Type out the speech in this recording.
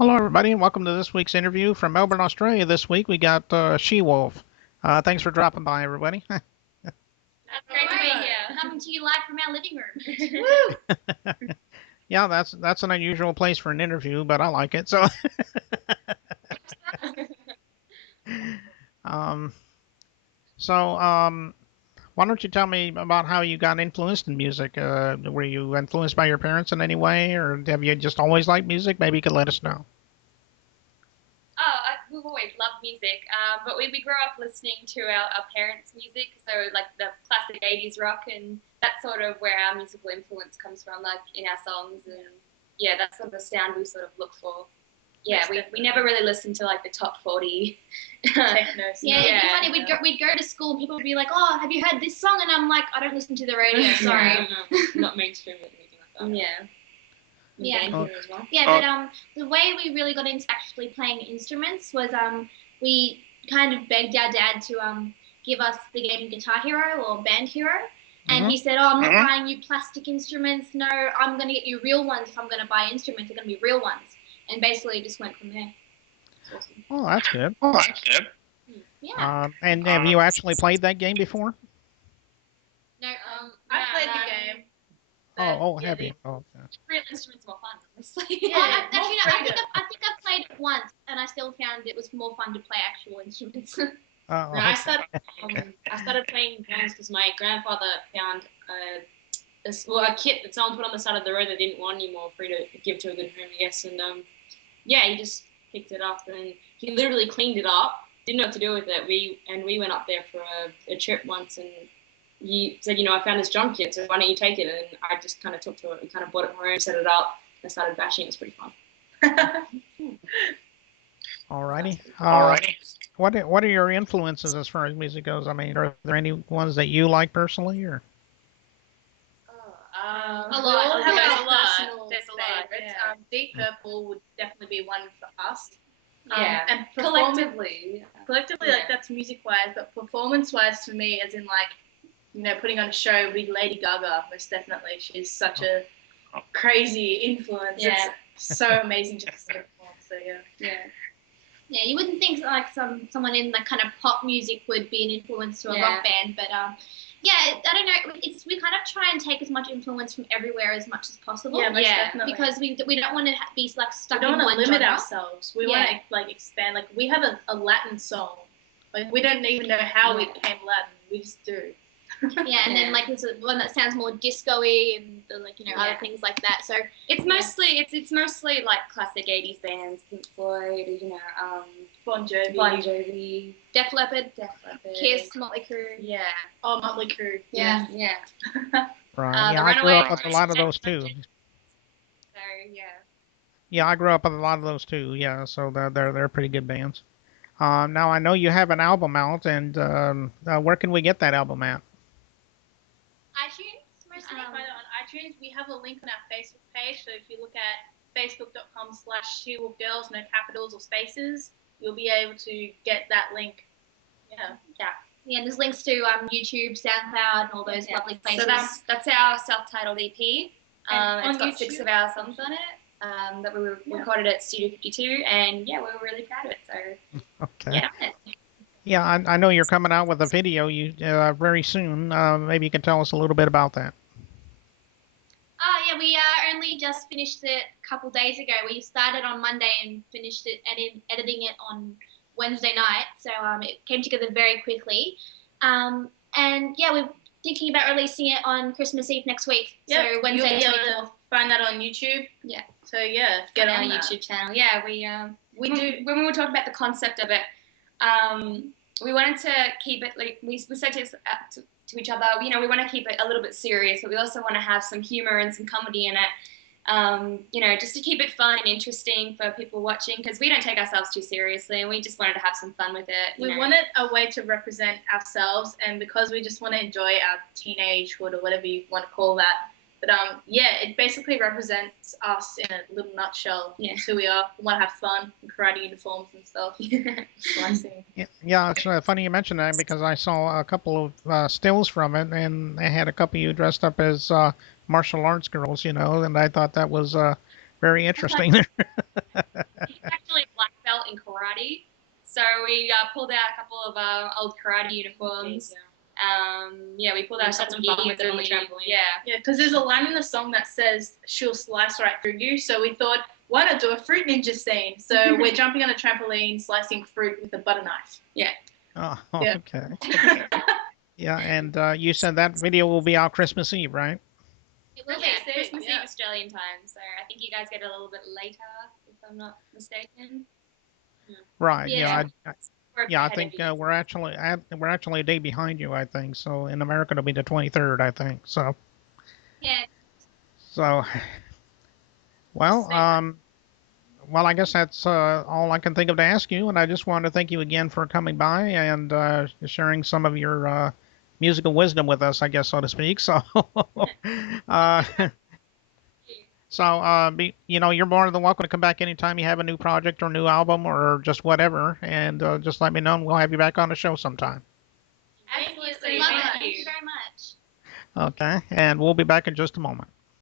Hello, everybody, and welcome to this week's interview from Melbourne, Australia. This week we got SheWolf. Thanks for dropping by, everybody. It's great to be here. Coming to you live from our living room. Woo! Yeah, that's an unusual place for an interview, but I like it. So, um, so why don't you tell me about how you got influenced in music? Were you influenced by your parents in any way, or have you just always liked music? Maybe you could let us know. We've always loved music, but we grew up listening to our parents' music, so like the classic 80s rock, and that's sort of where our musical influence comes from, like in our songs, and yeah, that's sort of the sound we sort of look for. Yeah, we never really listened to like the top 40 techno. Yeah, it'd be funny. We'd go to school and people would be like, "Oh, have you heard this song?" And I'm like, "I don't listen to the radio. Sorry." No, not mainstream or anything like that. Yeah. Yeah. Oh, Yeah, but the way we really got into actually playing instruments was we kind of begged our dad to give us the game Guitar Hero or Band Hero, and he said, "Oh, I'm not buying you plastic instruments. No, I'm going to get you real ones. If I'm going to buy instruments, they're going to be real ones." And basically, it just went from there. awesome. Oh, that's good. Yeah. And have you actually played that game before? No, I played the game. Have you? Oh, okay. Real instruments are more fun, honestly. Yeah, I think I played it once, and I still found it was more fun to play actual instruments. Oh, I started playing drums because my grandfather found a kit that someone put on the side of the road that didn't want anymore for you to give to a good home, I guess. And yeah, he just picked it up and he literally cleaned it up. Didn't know what to do with it. We went up there for a trip once, and he said, I found this drum kit, so why don't you take it? And I just kind of took to it and kind of bought it home, set it up, and started bashing. It was pretty fun. Alrighty. What are your influences as far as music goes? I mean, are there any ones that you like personally, or? A lot. There's a lot. Yeah. Deep Purple would definitely be one for us. Yeah. And Collectively, like that's music-wise, but performance-wise for me, as in like, putting on a show would be Lady Gaga, most definitely. She's such a crazy influence. Yeah. It's so amazing just to see her perform. So yeah. Yeah, you wouldn't think like someone in like kind of pop music would be an influence to a rock band, but yeah, I don't know. We kind of try and take as much influence from everywhere as much as possible. Yeah, most definitely. Because we don't want to be like stuck in one genre. We don't want to limit ourselves. We want to like expand. Like we have a Latin song. Like we don't even know how we became Latin. We just do. Yeah, and then like there's one that sounds more disco-y and other things like that. So it's mostly like classic 80s bands, Pink Floyd, Bon Jovi, Def Leppard, Kiss, Motley Crue. Yeah. Oh, Motley Crue. Yeah. Right. Yeah, I grew up with a lot of those too. So yeah. Yeah, I grew up with a lot of those too. Yeah, so they're pretty good bands. Now I know you have an album out, and where can we get that album at? iTunes, mostly. On iTunes, we have a link on our Facebook page. So if you look at facebook.com/SheWolfGirls, no capitals or spaces, you'll be able to get that link. Yeah, and there's links to YouTube, SoundCloud, and all those lovely places. So that's our self-titled EP. It's got YouTube? 6 of our songs on it that we recorded at Studio 52, and yeah, we were really proud of it. So Okay. yeah. Yeah, I know you're coming out with a video very soon. Maybe you can tell us a little bit about that. Yeah, we only just finished it a couple days ago. We started on Monday and finished it editing it on Wednesday night. So it came together very quickly. And yeah, we're thinking about releasing it on Christmas Eve next week. Yep. So Wednesday. You'll be able to find that on YouTube. Yeah. So yeah, get on our YouTube channel. Yeah, we do. When we were talking about the concept of it, we wanted to keep it like we said to each other. We want to keep it a little bit serious, but we also want to have some humor and some comedy in it. Just to keep it fun and interesting for people watching, because we don't take ourselves too seriously, and we just wanted to have some fun with it. We wanted a way to represent ourselves, and because we just want to enjoy our teenagehood or whatever you want to call that. But it basically represents us in a little nutshell. Yeah. Who we are. We want to have fun, and karate uniforms and stuff. Yeah, it's funny you mentioned that because I saw a couple of stills from it, and they had a couple of you dressed up as martial arts girls, and I thought that was very interesting. karate. So we pulled out a couple of old karate uniforms. Yeah, we pulled out some fun with it on the trampoline. Yeah, because there's a line in the song that says she'll slice right through you. So we thought, why not do a fruit ninja scene? So we're jumping on a trampoline, slicing fruit with a butter knife. Yeah. Oh, Yeah. okay. Yeah, and you said that video will be out Christmas Eve, right? It will Christmas be Eve, Christmas yeah. Eve Australian time. So I think you guys get it a little bit later, if I'm not mistaken. Right. Yeah. Yeah, I think we're actually a day behind you, I think. So in America it'll be the 23rd, I think. So Yeah. so well, well, I guess that's all I can think of to ask you, and I just wanted to thank you again for coming by and sharing some of your musical wisdom with us, I guess, so to speak. So, uh, you're more than welcome to come back anytime you have a new project or new album or just whatever, and just let me know, and we'll have you back on the show sometime. Absolutely. Love it. Thank Thank you. you very much. Okay, and we'll be back in just a moment.